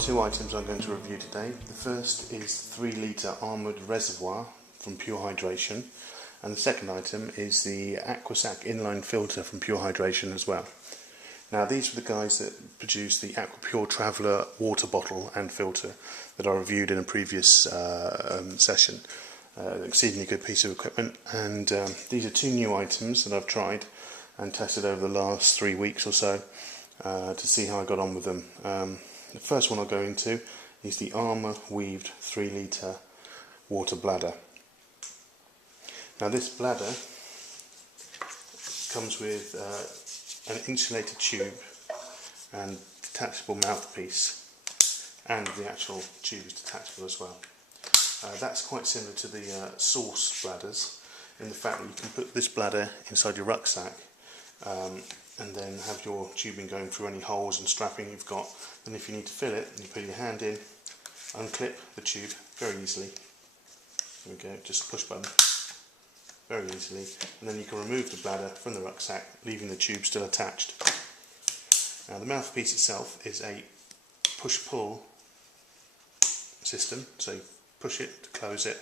two items I'm going to review today. The first is 3 litre armoured reservoir from Pure Hydration, and the second item is the Aquasak inline filter from Pure Hydration as well. Now these were the guys that produced the AquaPure Traveller water bottle and filter that I reviewed in a previous session. Exceedingly good piece of equipment, and these are 2 new items that I've tried and tested over the last 3 weeks or so to see how I got on with them. The first one I'll go into is the Armour Weaved 3 litre water bladder. Now this bladder comes with an insulated tube and detachable mouthpiece, and the actual tube is detachable as well. That's quite similar to the Source bladders in the fact that you can put this bladder inside your rucksack and then have your tubing going through any holes and strapping you've got. And if you need to fill it, you put your hand in, unclip the tube very easily. There we go, just a push button, very easily, and then you can remove the bladder from the rucksack, leaving the tube still attached. Now the mouthpiece itself is a push-pull system, so you push it to close it,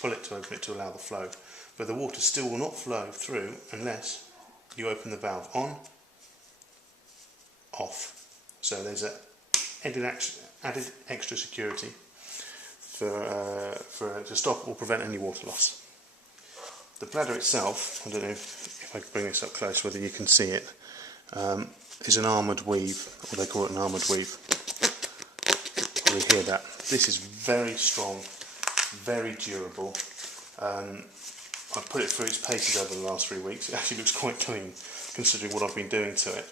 pull it to open it to allow the flow, but the water still will not flow through unless you open the valve on, off. So there's a added extra security to stop or prevent any water loss. The bladder itself, I don't know if I can bring this up close whether you can see it, is an armoured weave, or they call it an armoured weave. You hear that. This is very strong, very durable. I've put it through its paces over the last 3 weeks. It actually looks quite clean considering what I've been doing to it.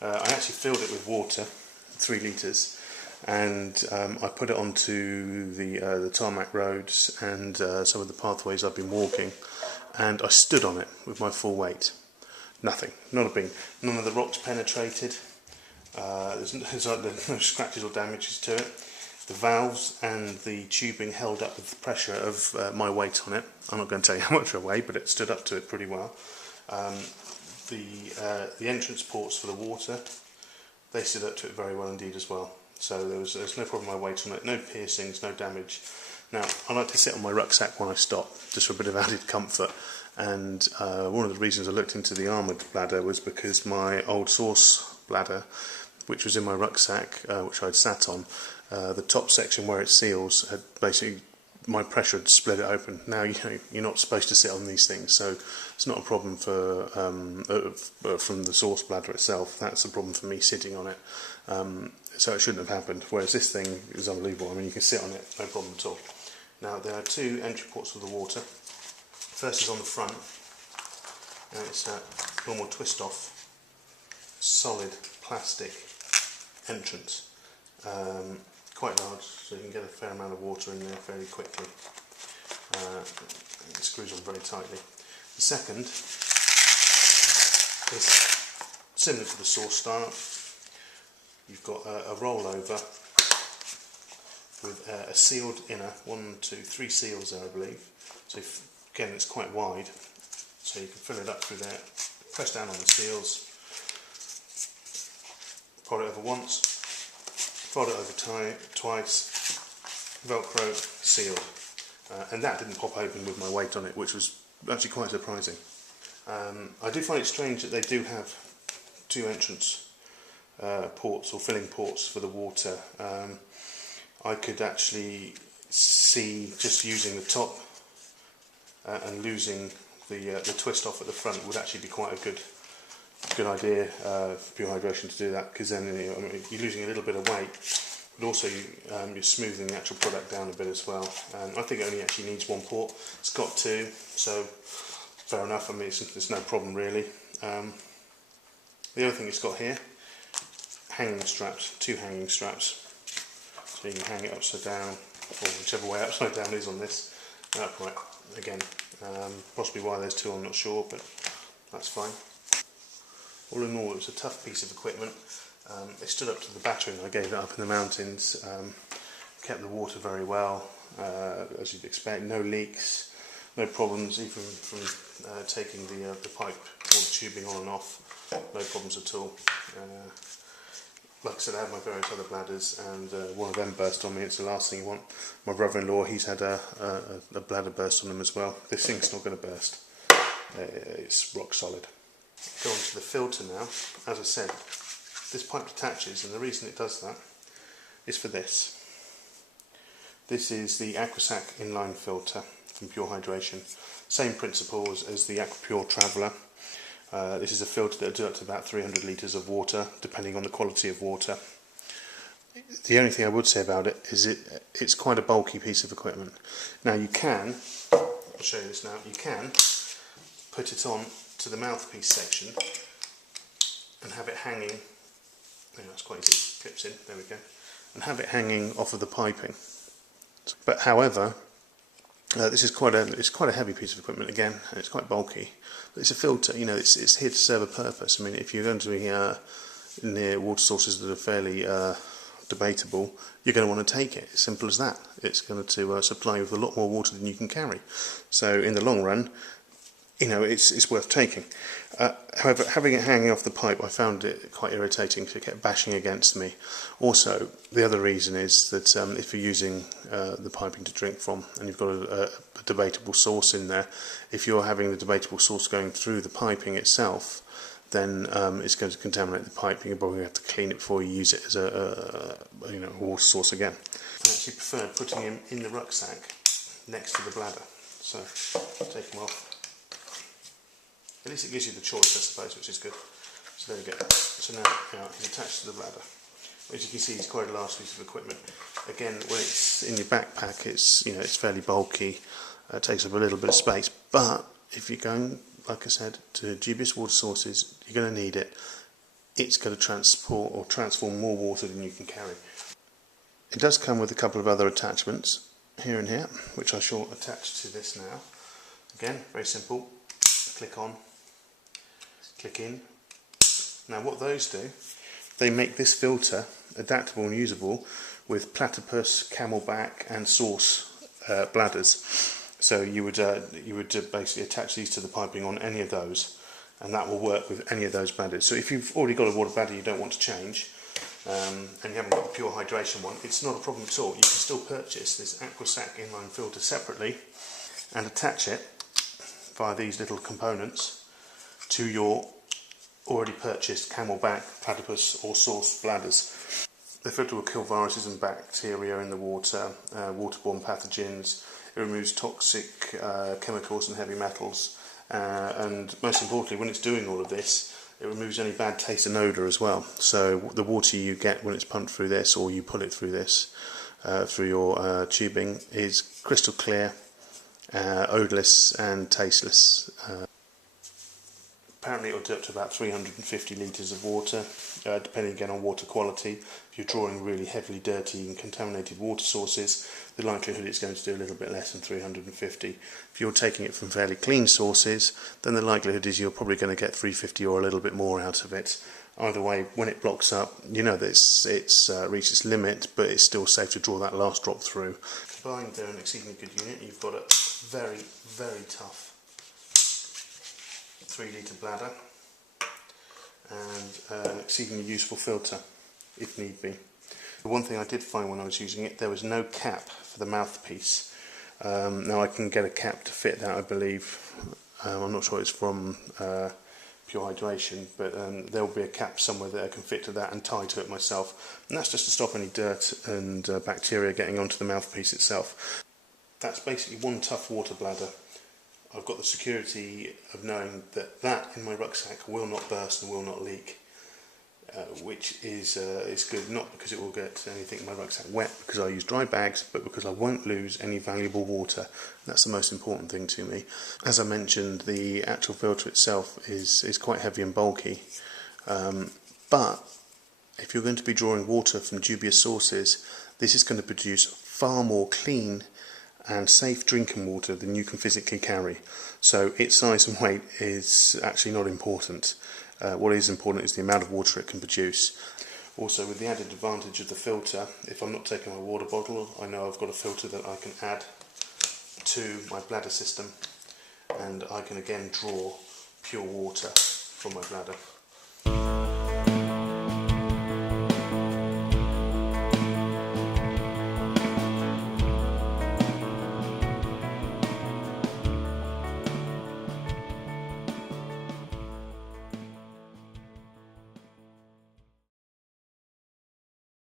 I actually filled it with water, 3 litres, and I put it onto the tarmac roads and some of the pathways I've been walking, and I stood on it with my full weight. Nothing, not a thing. None of the rocks penetrated. There's no scratches or damages to it. The valves and the tubing held up with the pressure of my weight on it. I'm not going to tell you how much I weigh, but it stood up to it pretty well. The entrance ports for the water, they stood up to it very well indeed as well. So there's no problem with my weight on it, no piercings, no damage. Now I like to sit on my rucksack when I stop, just for a bit of added comfort. And one of the reasons I looked into the armoured bladder was because my old Source bladder, which was in my rucksack, which I'd sat on, the top section where it seals had basically, my pressure had split it open. Now you're not supposed to sit on these things, so it's not a problem for from the Source bladder itself. That's a problem for me sitting on it, so it shouldn't have happened. Whereas this thing is unbelievable. I mean, you can sit on it, no problem at all. Now there are 2 entry ports for the water. First is on the front, and it's a normal twist-off, solid plastic entrance. Quite large, so you can get a fair amount of water in there fairly quickly. It screws on very tightly. The second is similar to the Source style. You've got a rollover with a sealed inner, 1, 2, 3 seals there I believe. So again, it's quite wide, so you can fill it up through there, press down on the seals, fold it over once, fold it over twice, velcro, sealed, and that didn't pop open with my weight on it, which was actually quite surprising. I do find it strange that they do have 2 entrance ports or filling ports for the water. I could actually see just using the top and losing the twist off at the front would actually be quite a good idea for Pure Hydration to do that, because then you're losing a little bit of weight, but also you're smoothing the actual product down a bit as well. I think it only actually needs 1 port. It's got 2, so fair enough. I mean, it's no problem really. The other thing it's got here, hanging straps, 2 hanging straps, so you can hang it upside down, or whichever way upside down is on this, upright. Again, possibly why there's 2 I'm not sure, but that's fine. All in all, it was a tough piece of equipment. It stood up to the battering I gave it up in the mountains, kept the water very well, as you'd expect, no leaks, no problems even from taking the pipe or the tubing on and off, no problems at all. like I said, I have my various other bladders, and one of them burst on me. It's the last thing you want. My brother-in-law, he's had a bladder burst on him as well. This thing's not going to burst. It's rock solid. Go on to the filter now. As I said, this pipe detaches, and the reason it does that is for this. This is the Aquasak inline filter from Pure Hydration. Same principles as the AquaPure Traveller. This is a filter that will do up to about 300 litres of water, depending on the quality of water. The only thing I would say about it is it's quite a bulky piece of equipment. Now you can, I'll show you this now, you can put it on to the mouthpiece section and have it hanging, that's quite easy, clips in, there we go, and have it hanging off of the piping. But however, this is quite a heavy piece of equipment again, and it's quite bulky. But it's a filter, it's here to serve a purpose. I mean, if you're going to be near water sources that are fairly debatable, you're going to want to take it. It's simple as that. It's going to supply you with a lot more water than you can carry. So in the long run, it's worth taking. However, having it hanging off the pipe, I found it quite irritating because it kept bashing against me. Also, the other reason is that if you're using the piping to drink from, and you've got a debatable source in there, if you're having the debatable source going through the piping itself, then it's going to contaminate the piping. You're probably going to have to clean it before you use it as a water source again. I actually prefer putting him in the rucksack next to the bladder. So take him off. At least it gives you the choice, I suppose, which is good. So there we go. So now he's attached to the bladder. As you can see, it's quite a large piece of equipment. Again, when it's in your backpack, it's fairly bulky. It takes up a little bit of space. But if you're going, like I said, to dubious water sources, you're going to need it. It's going to transport or transform more water than you can carry. It does come with a couple of other attachments here and here, which I shall attach to this now. Again, very simple. Click on. Click in. Now what those do, they make this filter adaptable and usable with platypus, camelback and source bladders. So you would basically attach these to the piping on any of those, and that will work with any of those bladders. So if you've already got a water bladder you don't want to change, and you haven't got the Pure Hydration one, it's not a problem at all. You can still purchase this Aquasak inline filter separately and attach it via these little components to your already purchased camelback, platypus or source bladders. The filter will kill viruses and bacteria in the water, waterborne pathogens. It removes toxic chemicals and heavy metals, and most importantly, when it's doing all of this, it removes any bad taste and odour as well. So the water you get when it's pumped through this, or you pull it through this, through your tubing, is crystal clear, odourless and tasteless. Apparently it will do up to about 350 litres of water, depending again on water quality. If you're drawing really heavily dirty and contaminated water sources, the likelihood it's going to do a little bit less than 350. If you're taking it from fairly clean sources, then the likelihood is you're probably going to get 350 or a little bit more out of it. Either way, when it blocks up, you know that it's reached its limit, but it's still safe to draw that last drop through. Combined, they're an exceedingly good unit. You've got a very, very tough 3-litre bladder and an exceedingly useful filter if need be. The one thing I did find when I was using it, there was no cap for the mouthpiece. Now I can get a cap to fit that, I believe. I'm not sure it's from Pure Hydration, but there will be a cap somewhere that I can fit to that and tie to it myself, and that's just to stop any dirt and bacteria getting onto the mouthpiece itself. That's basically one tough water bladder. I've got the security of knowing that in my rucksack will not burst and will not leak, which is good, not because it will get anything in my rucksack wet because I use dry bags, but because I won't lose any valuable water. That's the most important thing to me. As I mentioned, the actual filter itself is quite heavy and bulky, but if you're going to be drawing water from dubious sources, this is going to produce far more clean and safe drinking water than you can physically carry. So its size and weight is actually not important. What is important is the amount of water it can produce. Also, with the added advantage of the filter, if I'm not taking my water bottle, I know I've got a filter that I can add to my bladder system, and I can again draw pure water from my bladder.